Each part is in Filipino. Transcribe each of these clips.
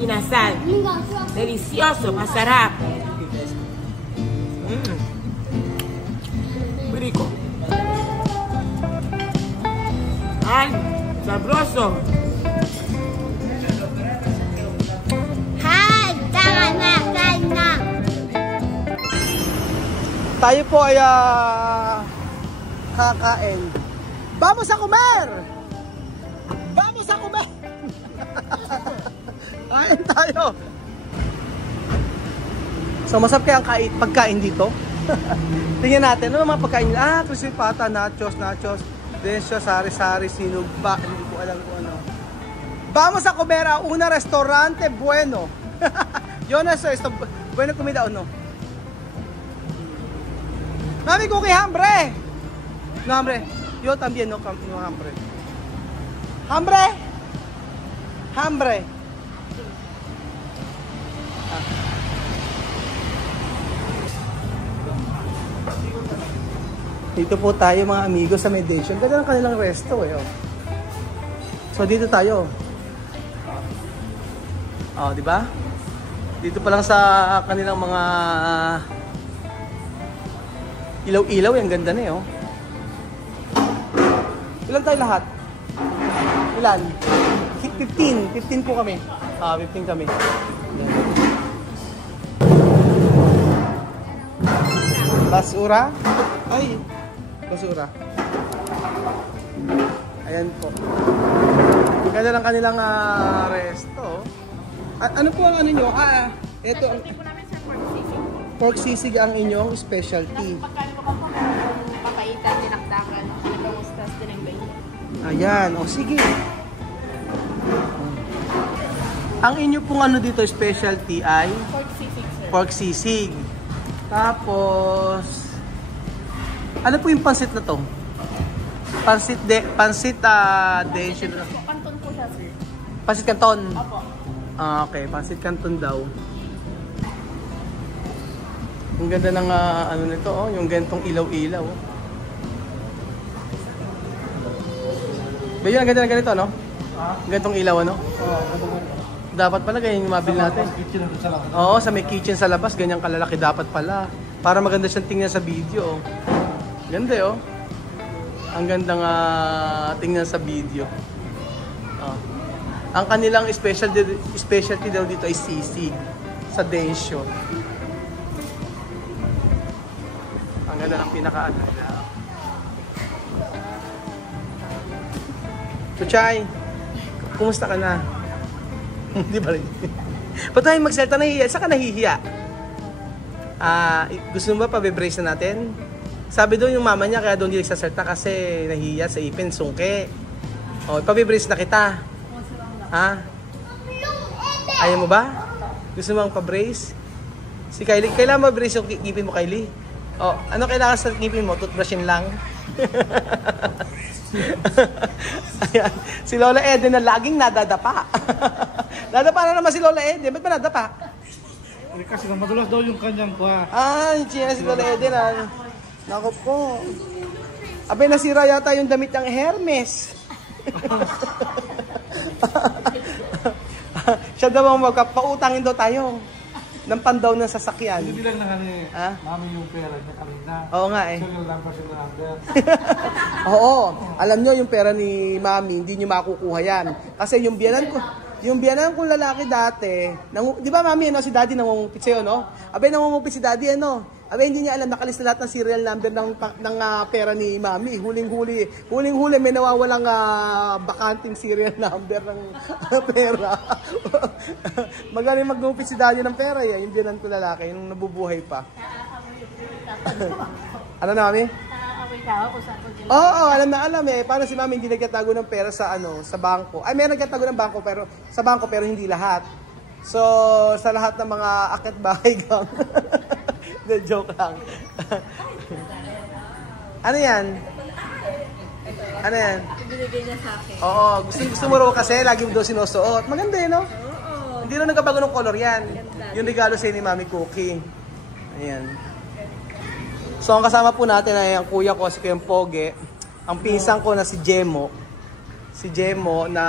inasal. Delicioso, masarap. Rico. Ay, sabroso. Tayo po ay kakain. Vamos a comer! Vamos a comer! Kain tayo! So masarap kaya ang pagkain dito? Tingnan natin, ano mga pagkain nila? Crispy pata, nachos, densyo, sari-sari, sinugba, hindi ko alam kung ano. Vamos a comer a una restaurante bueno. Yun na, esto, bueno comida o no? Mami, cookie hambre. No hambre. Yo también no hambre. Hambre. Hambre. Dito po tayo mga amigos sa Mediation. Ganda ng kanilang resto eh. Oh. So dito tayo. Oh, di ba? Dito pa lang sa kanilang mga ilaw-ilaw, yung ganda na eh, oh. Ilan tayo lahat? Ilan? 15. 15 po kami. 15 kami. Basura? Ay, basura. Ayan po. Ganda lang kanilang resto. Ano po ang ano nyo? Ito ang pork sisig ang inyong specialty. Papaitan, dinakdakan, nagamustas, dinagday. Ayan, o sige. Ang inyo pong ano dito specialty ay? Pork sisig, sir. Pork sisig. Tapos, ano po yung pansit na to? Pansit densyo. Kanton po siya, sir. Pansit canton? Opo. Okay, pansit canton daw. Ang ganda ng ano nito, oh, yung gantong ilaw-ilaw. Oh. Bayo, ang ganda ng ganito, no? Gantong ilaw, ano? Dapat pala ganyan yung mabili natin. Oo, sa may kitchen sa labas, ganyan kalalaki dapat pala. Para maganda siyang tingnan sa video. Oh. Ganda, oh. Ang gandang tingnan sa video. Oh. Ang kanilang specialty daw dito ay sisig sa densyo. Ang ganda ng pinaka-ano nila. Chuchay, kumusta ka na? Di ba rin? Ba't tayo magsalita nahihiya? Saan ka nahihiya? Gusto mo ba pabe-brace na natin? Sabi doon yung mama niya, kaya doon hindi nagsasalita kasi nahihiya sa ipin, sungke. O, pabe-brace na kita. Ha? Ayaw mo ba? Gusto mo ang pa-brace? Si Kylie, kailangan ma-brace yung ngipin mo, Kylie? Oh, ano kailangan sa ngipin mo? Toothbrushin lang. Ayan. Si Lola Eden na laging nadadapa. Nadapa na naman si Lola Eden. Ba't ba nadapa? Kasi madulas daw yung kanyang kuha. Yung China si Lola Eden. Naku po. Abay, nasira yata yung damit ng Hermes. Siya daw ang magpautangin daw tayo. Ng pandaw ng sasakyan. Hindi lang na kani, mami yung pera niya kanina. Oo nga eh. Single number. Oo, alam nyo yung pera ni mami, hindi nyo makukuha yan. Kasi yung biyanan kong lalaki dati, di ba mami, si daddy nangungupit sa'yo, no? Abay, nangungupit si daddy, ano? Abay, hindi niya alam, nakalista lahat ng serial number ng pera ni mami. Huling-huli, may nawawalang bakanting serial number ng pera. Magaling mag-gupit si daddy ng pera, yung biyanan ko lalaki, yung nabubuhay pa. Ano na, mami? Oo, alam eh. Paano si mami hindi nagtatago ng pera sa bangko? Ay, may nagtatago ng bangko pero sa bangko pero hindi lahat. So, sa lahat ng mga akit bahay gang. De joke lang. Ano yan? Ano yan? Binigay niya sa akin. Oo, gusto mo raw kasi lagi mo daw sinusuot. Maganda eh, no? Oo. Hindi rin nagkabago ng color yan. Yung regalo sa'yo ni Mami Cookie. Ayan. So, ang kasama po natin ay ang kuya ko, si Kuya Poge. Ang pinsan ko na si Jemo. Si Jemo na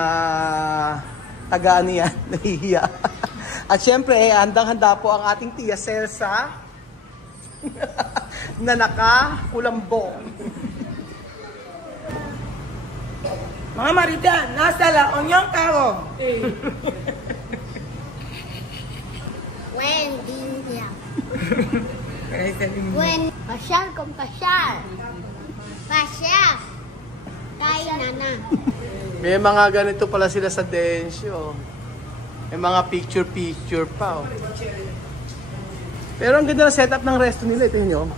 Taga-ano yan, nahihiya. At syempre, handang-handa po ang ating Tia Celsa na naka-kulambo. Mga Marita, nasa la onyong karo. Wendy niya. Pasyal kung pasyal. Pasyal. Tayo na. May mga ganito pala sila sa Densyo. May mga picture-picture pa. Oh. Pero ang ganda ng setup ng resto nila. Ito nyo.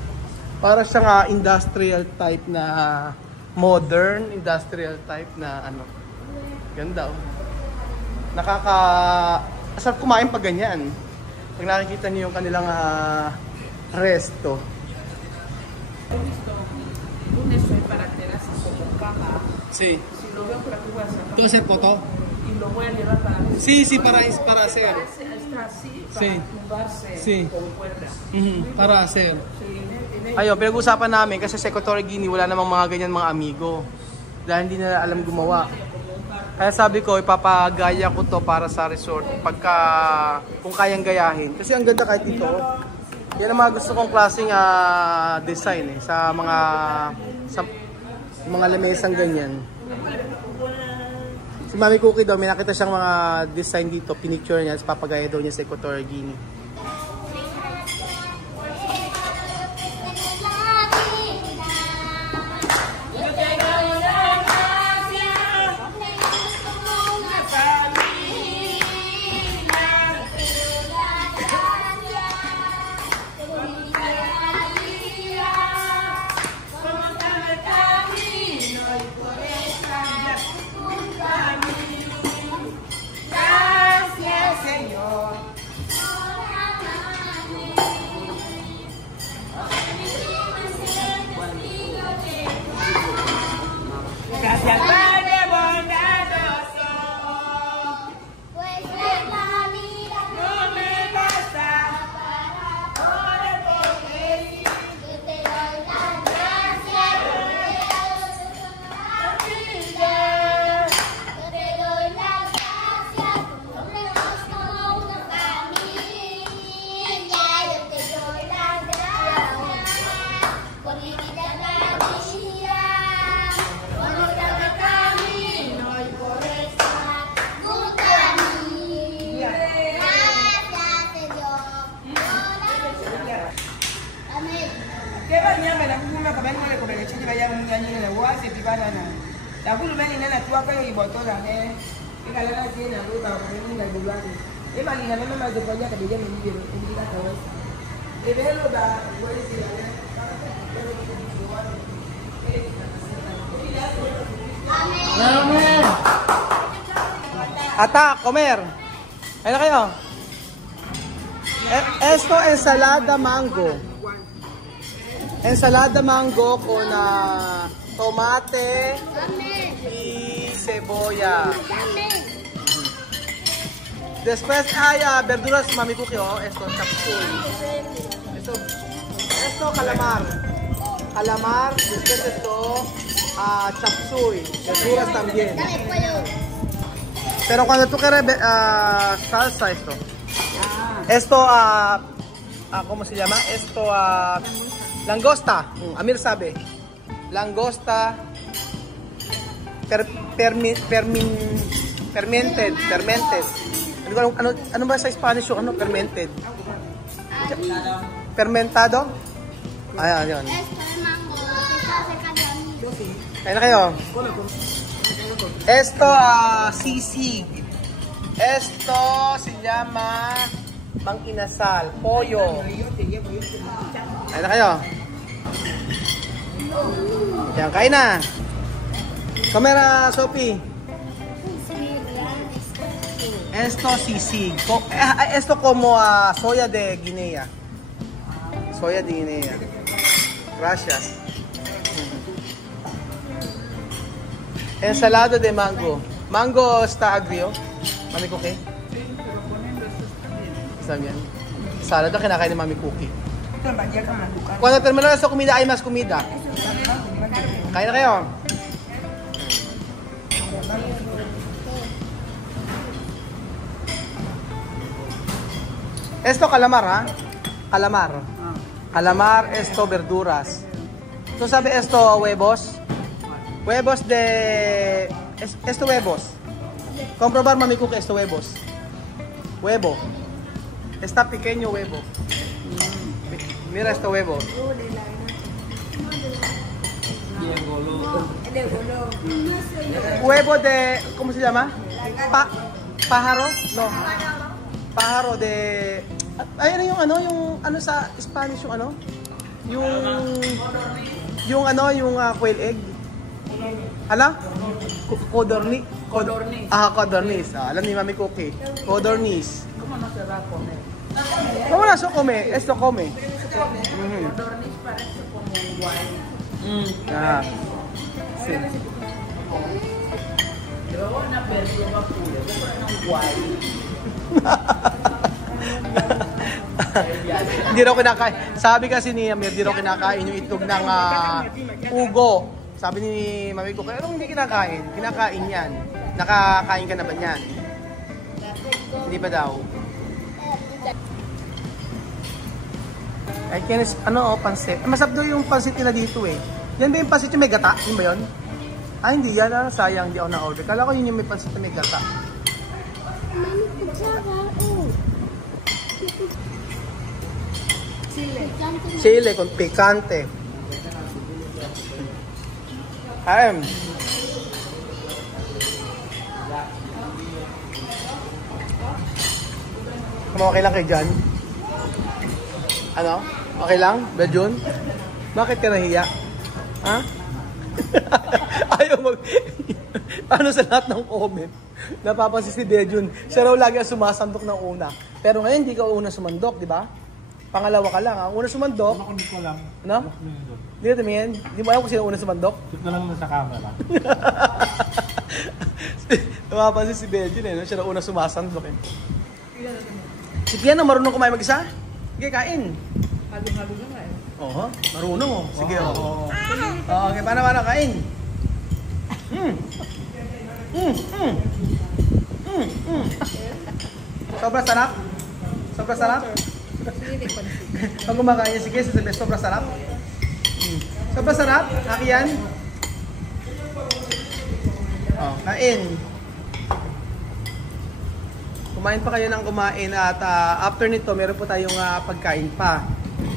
Para siyang industrial type na modern industrial type na ano. Ganda oh. Asarap kumain pag ganyan. Pag nakikita niyo yung kanilang resto. Sí. Si lo veo para tu casa. ¿Tú hacer foto? Y lo voy a llevar para mí. Sí, sí, para hacer. Está así para Sí. tumbarse Sí. con cuerda. Para hacer. Sí, Ayun, pinag-usapan namin kasi sa Equatorial Guinea wala namang mga ganyan mga amigo. Dahil hindi nila alam gumawa. Kaya sabi ko, ipapagaya ko to para sa resort kung kayang gayahin. Kasi ang ganda kahit dito. Yan ang mga gusto kong klaseng design sa mga lamesang ganyan. Si Mami Cookie daw, may nakita siyang mga design dito, pinicture niya, papagaya daw niya sa Equatorial Guinea. Gracias, Padre bondadoso. Pues la vida No me basta. por el poder. Yo te doy las gracias por la vida. Yo te doy las gracias por vernos como una familia. Yo te doy las gracias por mi vida cada día. Por nuestro camino y por estar junto a mí. Gracias, Señor. Amén. Ke banyanga na kuma ka bani ko bele chini baya mun yanyi na wase tibana na. La kulu bani na tuwa ka yi botola ne. Ikala na tena ko ba ko ni na bulani. E bali na mama de bonya ka de jeni ni biro ni ka tawo. E belo da wali si ya. Amen! Ata, comer! Ayun na kayo. Esto, ensalada mango. Ensalada mango con tomate Amén. y cebolla. Amén. Después hay verduras, Mami Cookie, oh. Esto, chapsuy. Esto, calamar. Calamar, después esto, chapsuy. Verduras también. Dale, pollo. Pero cuando tú quieres salsa esto. Esto, ¿cómo se llama? Esto, langosta. Amir sabe. Langosta. Fermented. Ano ba sa Spanish yung fermented? Fermentado? Ayan, yun. Esto es mango. Se hace calamito. Kaya na kayo. Esto, sisig. Esto se llama manginasal, pollo. Kaya na kayo. Yan, kain na. Kamera, Sophie. Esto sisig. Esto como soya de Guinea. Soya de Guinea. Gracias. Ensalada de mango. Mango está agrio. Mami Cookie. Está bien. Salad na kinakain ni Mami Cookie. Cuando termina esta comida, hay más comida. Kain na kayo. Esto calamar, ha? Calamar. Calamar, esto verduras. So sabi esto huevos. Huevos de... Esto huevos. Comprobar, mami, ko que esto huevos. Huevo. Está pequeño huevo. Mira esto huevo. Huevo de... ¿Cómo se llama? Pájaro? No. Pájaro de... Ayun yung ano, sa Spanish yung ano? Yung quail egg. Ala? Codorniz. Codorniz. Alam ni Mami Cookie. Codorniz. ¿Cómo la so come? Esto come. Codorniz parece como guay. Ah. Sí. Pero una persona pura, no guay. Hindi raw kinakain. Sabi kasi ni Amir, hindi raw kinakain yung itlog ng ugo. Sabi ni Mami ko, kaya hindi kinakain? Kinakain yan. Nakakain ka na ba yan? Hindi pa daw. Ay, kinis, pansit. Masarap daw yung pansit nila dito eh. Yan ba yung pansit yung may gata? Yun ba yun? Ah, hindi yan. Sayang, hindi ako na-order. Kala ko yun yung may pansit na may gata. Chile con picante. Ayun. Okay lang kayo dyan? Ano? Okay lang? Bejun? Bakit ka nahiya? Ha? Ayaw mag... Ano sa lahat ng comment? Napapansin si Bejun. Siya raw lagi ang sumasandok ng una. Pero ngayon, hindi ka una sumandok, di ba? Pangalawa ka lang. Ang una sumandok... Makunik ko lang. Ano? Hindi ka tumingin? Hindi mo alam kung sino una sumandok? Shoot na lang sa camera. Napapansin si Bejun eh. Siya raw una sumasandok eh. Si Piano, marunong kumain mag-isa? Sige, kain. Halo-halo na nga eh. Oo, marunong oh. Sige, oh. Okay, paano, kain. Sobrang sarap? Sobrang sarap? Pag kumakain niya, sige, sasabihin, sobrang sarap? Sobrang sarap? Aki yan? Oh, kain. Kumain pa kayo ng kumain at after nito, meron po tayong pagkain pa.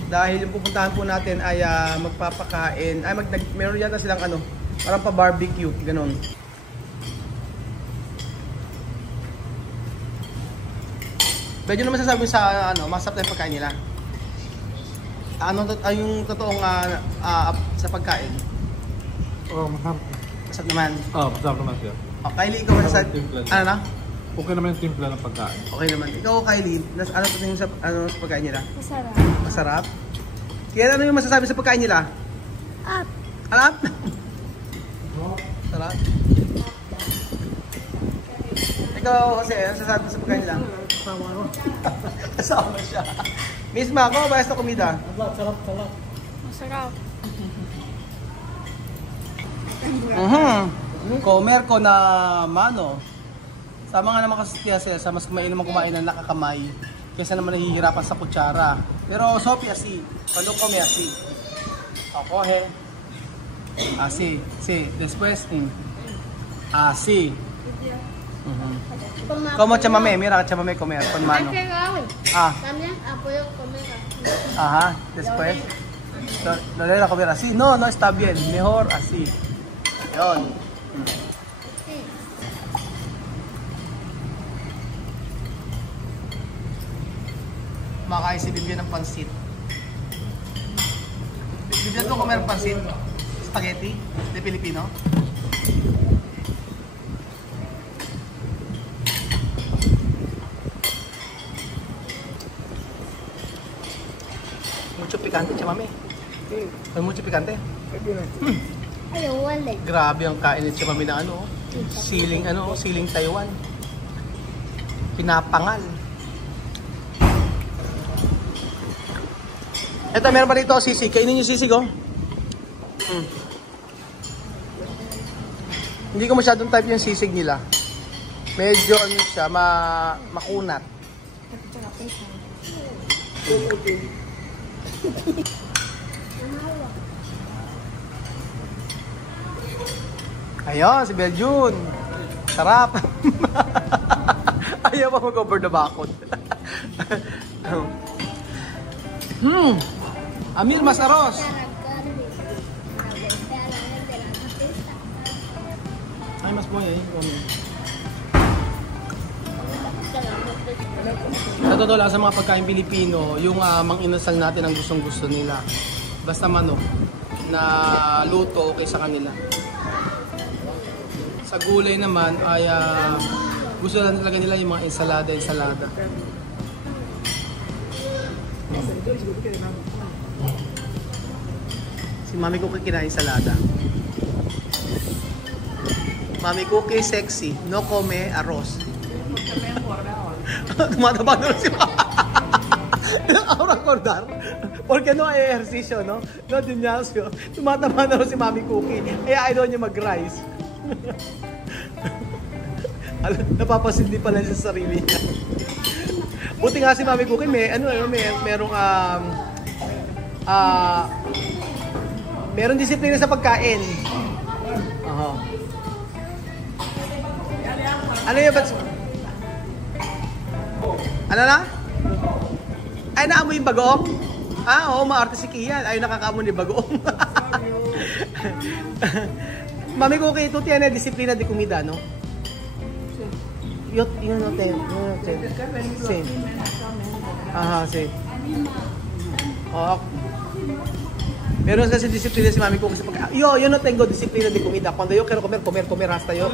Dahil yung pupuntahan po natin ay magpapakain, ay meron yata silang parang pa barbecue, ganun. Medyo naman sasabi sa masarap na yung pagkain nila. Yung totoong sa pagkain? Oh, masarap. Masarap naman. Oh, masarap naman siya. Kylie, ikaw masasabi? Ano na? Okay naman yung timpla ng pagkain. Okay naman. Ikaw, Kylie, ano tingin sa pagkain nila? Masarap. Masarap? Kaya ano yung masasabi sa pagkain nila? Up. Alap? Sarap? Ikaw, Jose, ano sasabi sa pagkain nila? Kasama siya. Misma ako, bayas na komida? Sarap. Masarap. Comer ko na mano. Sama nga naman kasi sa mas kumain ng nakakamay kaysa naman nahihirapan sa kutsara. Pero sopi así, cuando come así. O coge. Así, sí. Después, así. Como chamame, mira chamame comer con mano. También apoyo comer así. Ajá, después. No le comer así. No está bien. Mejor así. Yun. Makain si Vivian ng pansit. Vivian ko kumain ng pansit. Spaghetti de Filipino. Mucho picante, chamame. Hay mucho picante. Ayaw, wala. Grabe ang kain ni chamame na siling Taiwan. Pinapangal. Ito, meron pa dito sisig. Kainin yung sisig, oh. Hindi ko masyadong type yung sisig nila. Medyo siya, makunat. Ayun, si Beljun. Sarap. Ayaw pa mag-over the bakod. Amil Masaros. Ay, mas mo yan. Sa totoo lang, sa mga pagkain Pilipino, yung mang-inasal natin ang gustong-gusto nila. Basta manok na luto, okay sa kanila. Sa gulay naman ay gusto lang talaga nila yung mga ensalada. Si Mami Cookie kinain ensalada. Mami Cookie sexy, no come arroz. Tumataba na si Mami. Aura acordar. Porque no hay ejercicio, no? No gimnasio. Tumataba na si Mami Cookie. Kaya ayaw niya mag-rice. Napapasindi pala siya sa sarili niya. Buti nga si Mami Cookie merong merong disiplina sa pagkain. Ano yun? Ano na? Ay, naamoy yung bagoong? Oo, maarte si Kian. Ay, nakakaamoy ni bagoong. Mami Cookie, tu tiene disciplina de comida, no? Yo no tengo. Sí. Ajá, sí. Oh. Meron kasi disiplina si Mami Cookie sa pagkain. Yo no tengo disciplina de comida. Cuando yo quiero comer hasta yo.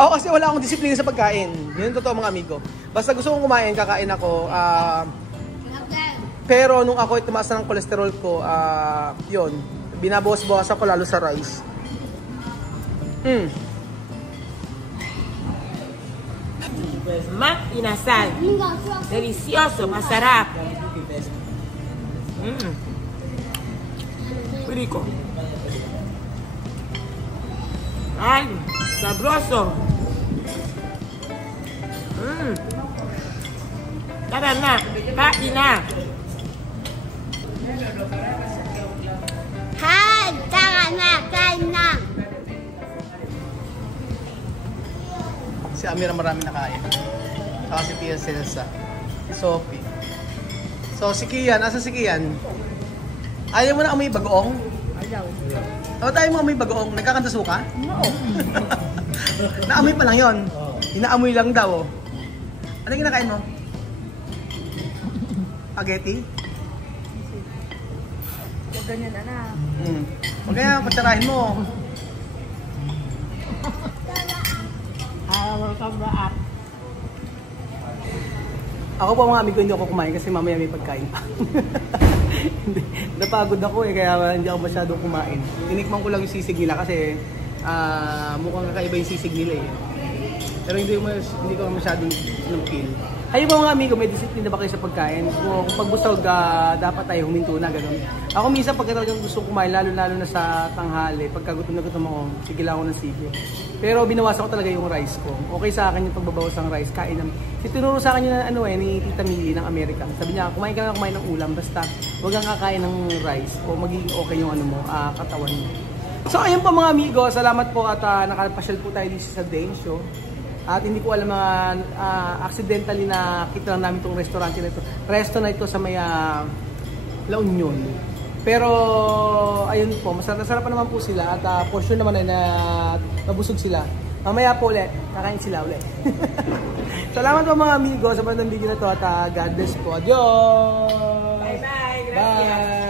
Oo, kasi wala akong disiplina sa pagkain. Yun yung totoo mga amigo. Basta gusto kong kumain, kakain ako. Pero nung ako tumaas na ng kolesterol ko, yun. Binabawas-bawas ako lalo sa rice. Pues más inasal. Delicioso, masarap. Muy rico. Ay, sabroso. Tara na, kain na. Hi, tara na, kain na. Si Amira marami nakain. Saka si Tia Celsa. Si Sophie. So si Kian, asa si Kian? Ayaw mo na amoy bagoong? Ayaw. O tayo mo amoy bagoong? Nagkakantaso ka? No. Naamoy pa lang yun. Inaamoy lang daw. Ano yung kinakain mo? Spaghetti? Huwag ganyan, anak. Huwag kaya patsarahin mo. Ako po mga amigo, hindi ako kumain kasi mamaya may pagkain pa. Napagod ako kaya hindi ako masyadong kumain. Tinikman ko lang yung sisig nila kasi mukhang kakaiba yung sisig nila eh. Pero hindi ko masyadong sinupil. Kayo po mga amigo, may disiplina ba kayo sa pagkain? Kung pagbusog, dapat tayo huminto na, gano'n. Ako minsan pagka talagang gusto kumain, lalo na sa tanghali, pagka gutom na gutom ako, sige lang ako ng sige. Pero binawasan ko talaga yung rice ko. Okay sa akin yung pagbabawas ng rice, kain ng... Tinuro sa akin yung ni Tita Millie ng Amerika. Sabi niya, kumain ka na kumain ng ulam, basta huwag kang kakain ng rice o magiging okay yung katawan mo. So ayun po mga amigo, salamat po at nakapasyal po tayo dito sa Dane Show. At hindi ko alam accidentally na kita lang namin itong restaurant na ito. Resto na ito sa may La Union. Pero ayun po, masarap naman po sila at for sure naman ay nabusog sila. Mamaya po ulit, kakain sila ulit. Salamat po mga amigo sa bandang video na ito at God bless po. Adios! Bye bye! Gracias! Bye!